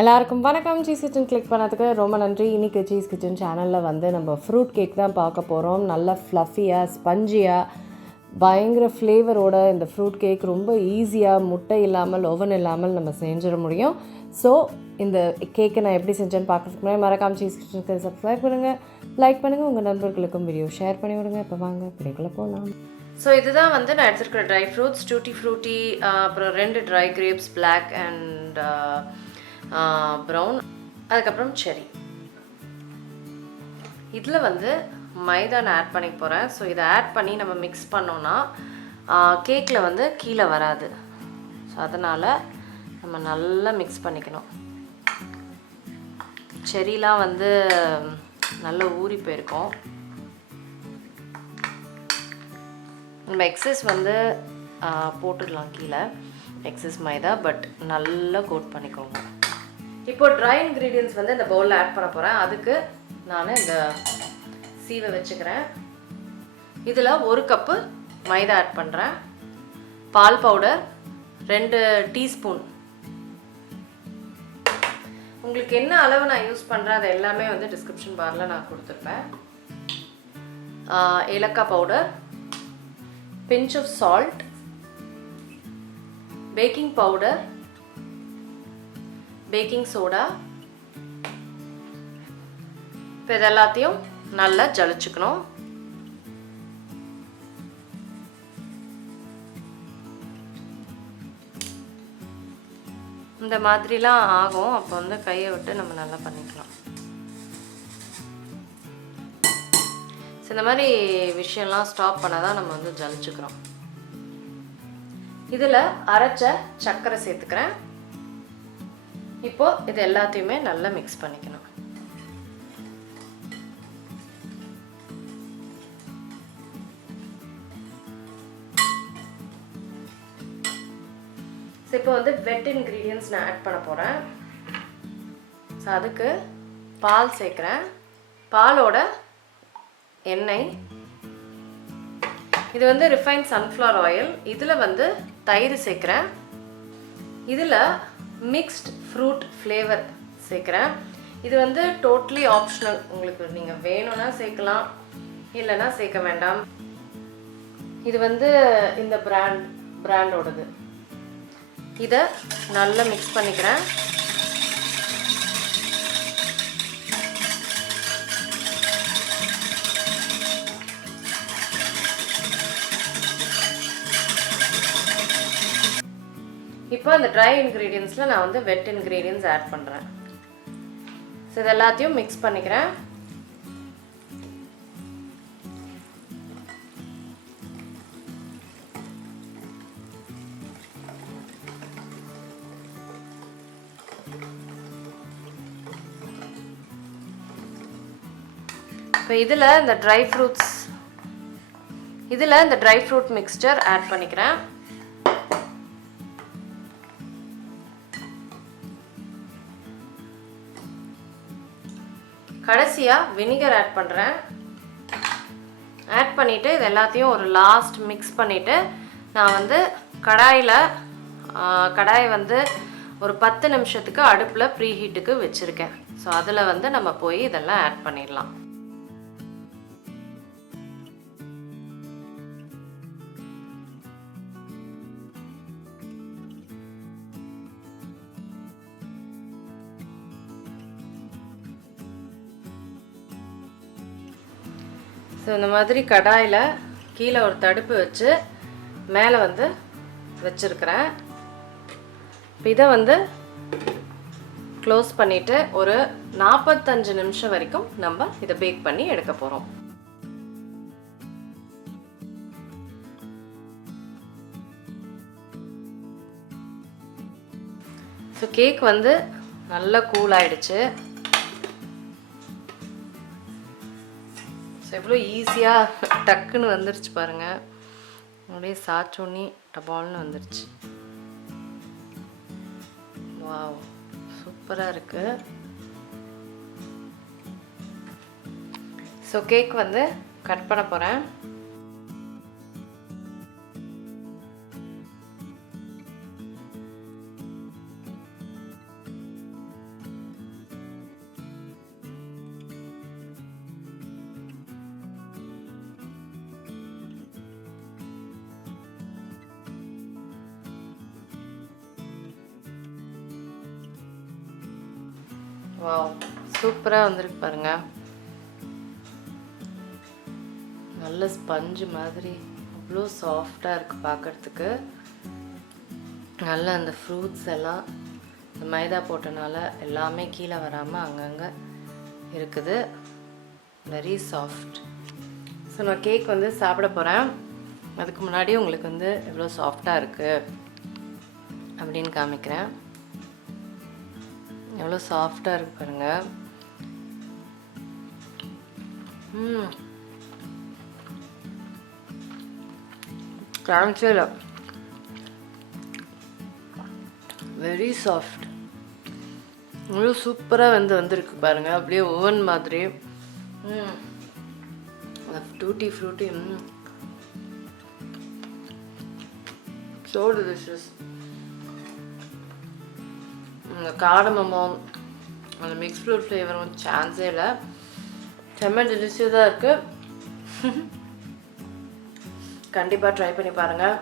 எல்லாருக்கும் வணக்கம். Cheese kitchen click பண்ணதுக்கு ரொம்ப நன்றி. இன்றைக்கி சீஸ் கிச்சன் சேனலில் வந்து நம்ம ஃப்ரூட் கேக் தான் பார்க்க போகிறோம். நல்லா ஃப்ளஃபியாக ஸ்பஞ்சியாக பயங்கர ஃப்ளேவரோட இந்த ஃப்ரூட் கேக் ரொம்ப ஈஸியாக முட்டை இல்லாமல் ஓவன் இல்லாமல் நம்ம செஞ்சிட முடியும். ஸோ இந்த கேக்கை நான் எப்படி செஞ்சேன்னு பார்க்குறதுக்கு முன்னாடி மறக்காம சீஸ் கிச்சனுக்கு சப்ஸ்கிரைப் பண்ணுங்கள், லைக் பண்ணுங்கள், உங்கள் நண்பர்களுக்கும் வீடியோ ஷேர் பண்ணி விடுங்க. இப்போ வாங்க வீடியோக்குள்ளே போகலாம். ஸோ இதுதான் வந்து நான் எடுத்துருக்கிற ட்ரை ஃப்ரூட்ஸ், டூட்டி ஃப்ரூட்டி, அப்புறம் 2 dry grapes, black and brown, அதுக்கப்புறம் செரி. இதில் வந்து மைதா நான் ஆட் பண்ணிக்க போகிறேன். ஸோ இதை ஆட் பண்ணி நம்ம மிக்ஸ் பண்ணோன்னா கேக்கில் வந்து கீழே வராது. ஸோ அதனால் நம்ம நல்லா மிக்ஸ் பண்ணிக்கணும். செரிலாம் வந்து நல்லா ஊறி போயிருக்கோம். நம்ம எக்ஸஸ் வந்து போட்டுடலாம் கீழே, எக்ஸஸ் மைதா, பட் நல்லா கோட் பண்ணிக்கோங்க. இப்போ ட்ரை இன்க்ரீடியன்ட்ஸ் வந்து இந்த பவுலில் ஆட் பண்ண போகிறேன். அதுக்கு நான் இந்த சீவை வச்சுக்கிறேன். இதில் 1 கப்பு மைதா ஆட் பண்ணுறேன். பால் பவுடர் 2 டீஸ்பூன். உங்களுக்கு என்ன அளவு நான் யூஸ் பண்ணுறேன் அது எல்லாமே வந்து டிஸ்கிரிப்ஷன் பாரில் நான் கொடுத்துருப்பேன். ஏலக்காய் powder, pinch of salt, baking powder, baking soda. இப்போ இதெல்லாத்தையும் நல்லா ஜலிச்சுக்கணும். இந்த மாதிரிலாம் ஆகும். அப்போ வந்து கையை விட்டு நம்ம நல்லா பண்ணிக்கலாம். ஸோ இந்த மாதிரி விஷயம்லாம் ஸ்டாப் பண்ண தான் நம்ம வந்து ஜலிச்சுக்கிறோம். இதில் அரைச்ச சர்க்கரை சேர்த்துக்கிறேன். இப்போது இது எல்லாத்தையுமே நல்லா மிக்ஸ் பண்ணிக்கணும். ஸோ இப்போ வந்து வெட் இன்க்ரீடியன்ட்ஸ் நான் ஆட் பண்ண போகிறேன். ஸோ அதுக்கு பால் சேர்க்குறேன். பாலோட எண்ணெய், இது வந்து ரிஃபைன்ட் சன்ஃப்ளவர் ஆயில். இதில் வந்து தயிர் சேர்க்குறேன். இதில் மிக்ஸ்ட் ஃப்ரூட் ஃப்ளேவர் சேர்க்குறேன். இது வந்து டோட்டலி ஆப்ஷனல். உங்களுக்கு நீங்கள் வேணும்னா சேர்க்கலாம், இல்லைன்னா சேர்க்க வேண்டாம். இது வந்து இந்த பிராண்டோடது. இதை நல்லா மிக்ஸ் பண்ணிக்கிறேன். இப்போ இந்த ட்ரை இன்க்ரீடியன்ட்ஸில் நான் வந்து வெட் இன்க்ரீடியன்ட்ஸ் ஆட் பண்ணுறேன். ஸோ இது எல்லாத்தையும் மிக்ஸ் பண்ணிக்கிறேன். இப்போ இதில் இந்த ட்ரை ஃப்ரூட் மிக்ஸ்சர் ஆட் பண்ணிக்கிறேன். கடைசியாக வினிகர் ஆட் பண்ணுறேன். ஆட் பண்ணிவிட்டு இது எல்லாத்தையும் ஒரு லாஸ்ட் மிக்ஸ் பண்ணிவிட்டு நான் வந்து கடாயை வந்து ஒரு 10 நிமிஷத்துக்கு அடுப்பில் ப்ரீ ஹீட்டுக்கு வச்சுருக்கேன். ஸோ அதில் வந்து நம்ம போய் இதெல்லாம் ஆட் பண்ணிடலாம். ஸோ இந்த மாதிரி கடாயில் கீழே ஒரு தடுப்பு வச்சு மேலே வந்து வச்சுருக்கிறேன். இப்போ இதை வந்து க்ளோஸ் பண்ணிவிட்டு ஒரு 45 நிமிஷம் வரைக்கும் நம்ம இதை பேக் பண்ணி எடுக்க போகிறோம். ஸோ கேக் வந்து நல்லா கூல் ஆகிடுச்சு. ஸோ எவ்வளோ ஈஸியாக டக்குன்னு வந்துருச்சு பாருங்கள். அப்படியே சாச்சோன்னி டபால்னு வந்துருச்சு. வாவ், சூப்பராக இருக்குது. ஸோ கேக் வந்து கட் பண்ண போகிறேன். வாவ், சூப்பராக வந்திருக்கு பாருங்க. நல்ல ஸ்பஞ்சு மாதிரி அவ்வளோ சாஃப்டாக இருக்குது பார்க்குறதுக்கு. நல்ல அந்த ஃப்ரூட்ஸ் எல்லாம் இந்த மைதா போட்டனால எல்லாமே கீழே வராமல் அங்கங்கே இருக்குது. Very soft. ஸோ நான் கேக் வந்து சாப்பிட போகிறேன். அதுக்கு முன்னாடி உங்களுக்கு வந்து எவ்வளோ சாஃப்டாக இருக்குது அப்படின்னு காமிக்கிறேன். எவ்வளோ சாஃப்டாக இருக்கு பாருங்கள். காமிச்சே இல்லை. Very soft. இவ்வளோ சூப்பராக வந்திருக்கு பாருங்கள். அப்படியே ஓவன் மாதிரி. Tutti frutti. So delicious. இந்த காடமமும் அந்த மிக்ஸ் ஃப்ரூட் ஃப்ளேவரும் சான்ஸே இல்லை. செம்ம டெலிஷியஸாக இருக்குது. கண்டிப்பாக ட்ரை பண்ணி பாருங்கள்.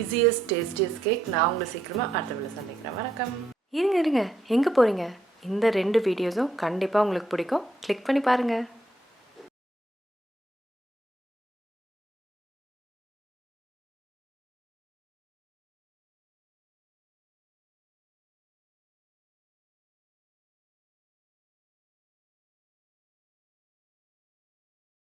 Easiest tastiest cake. நான் உங்களை சீக்கிரமாக அடுத்த வீடியோவில் சந்திக்கிறேன். வணக்கம். இருங்க எங்கே போகிறீங்க? இந்த 2 வீடியோஸும் கண்டிப்பாக உங்களுக்கு பிடிக்கும். கிளிக் பண்ணி பாருங்கள்.